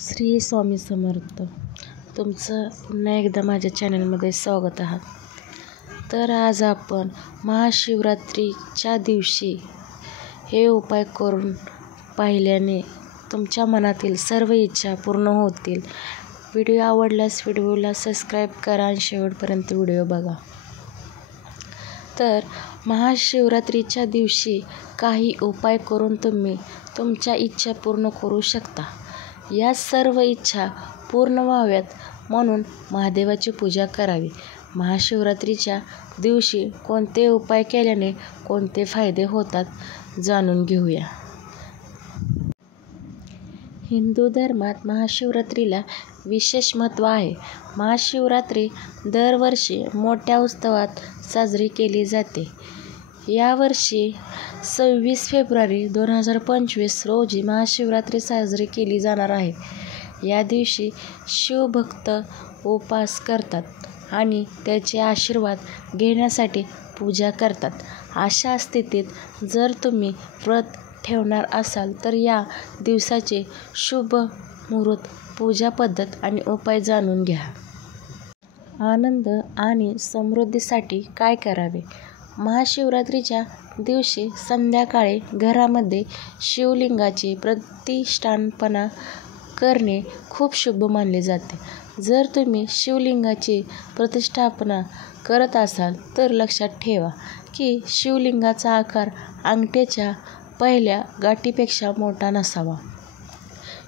श्री स्वामी समर्थ. तुमचं पुन्हा एकदा माझ्या चॅनलमध्ये स्वागत आहे. तर आज आपण महाशिवरात्रीच्या दिवशी हे उपाय करून पाहिल्याने तुमच्या मनातील सर्व इच्छा पूर्ण होतील. व्हिडिओ आवडल्यास व्हिडिओला सबस्क्राईब करा आणि शेवटपर्यंत व्हिडिओ बघा. तर महाशिवरात्रीच्या दिवशी काही उपाय करून तुम्ही तुमच्या इच्छा पूर्ण करू शकता. या सर्व इच्छा पूर्ण व्हाव्यात म्हणून महादेवाची पूजा करावी. महाशिवरात्रीच्या दिवशी कोणते उपाय केल्याने कोणते फायदे होतात जाणून घेऊया. हिंदू धर्मात महाशिवरात्रीला विशेष महत्त्व आहे. महाशिवरात्री दरवर्षी मोठ्या उत्सवात साजरी केली जाते. यावर्षी 26 फेब्रुवारी 2025 रोजी महाशिवरात्री साजरी केली जाणार आहे. या दिवशी शिवभक्त उपवास करतात आणि त्याचे आशीर्वाद घेण्यासाठी पूजा करतात. अशा स्थितीत जर तुम्ही व्रत ठेवणार असाल तर या दिवसाचे शुभ मुहूर्त, पूजा पद्धत आणि उपाय जाणून घ्या. आनंद आणि समृद्धीसाठी काय करावे? महाशिवरात्रीच्या दिवशी संध्याकाळी घरामध्ये शिवलिंगाचे प्रतिष्ठापना करणे खूप शुभ मानले जाते. जर तुम्ही शिवलिंगाची प्रतिष्ठापना करत असाल तर लक्षात ठेवा की शिवलिंगाचा आकार अंगठ्याच्या पहिल्या गाठीपेक्षा मोठा नसावा.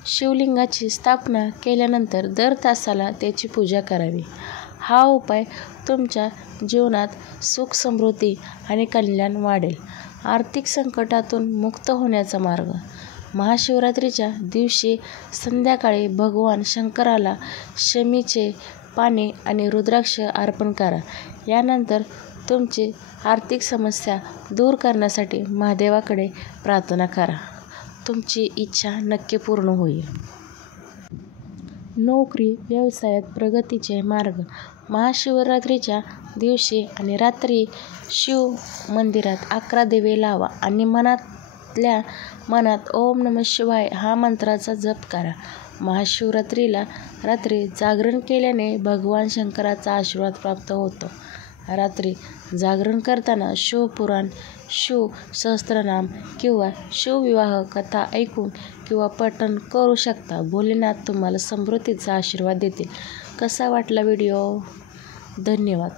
शिवलिंगाची स्थापना केल्यानंतर दर तासाला त्याची पूजा करावी. हा उपाय तुमच्या जीवनात सुख, समृद्धी आणि कल्याण वाढेल. आर्थिक संकटातून मुक्त होण्याचा मार्ग. महाशिवरात्रीच्या दिवशी संध्याकाळी भगवान शंकराला शमीचे पाने आणि रुद्राक्ष अर्पण करा. यानंतर तुमची आर्थिक समस्या दूर करण्यासाठी महादेवाकडे प्रार्थना करा. तुमची इच्छा नक्की पूर्ण होईल. नोकरी, व्यवसायात प्रगतीचे मार्ग. महाशिवरात्रीच्या दिवशी आणि रात्री शिव मंदिरात 11 दिवे लावा आणि मनातल्या मनात ओम नमः शिवाय हा मंत्राचा जप करा. महाशिवरात्रीला रात्री जागरण केल्याने भगवान शंकराचा आशीर्वाद प्राप्त होतो. रात्री जागरण करताना शिवपुराण, शिव सहस्त्रनाम किंवा शिवविवाह कथा ऐकून किंवा पठण करू शकता. भोलेनाथ तुम्हाला समृद्धीचा आशीर्वाद देतील. कसा वाटला व्हिडिओ? धन्यवाद.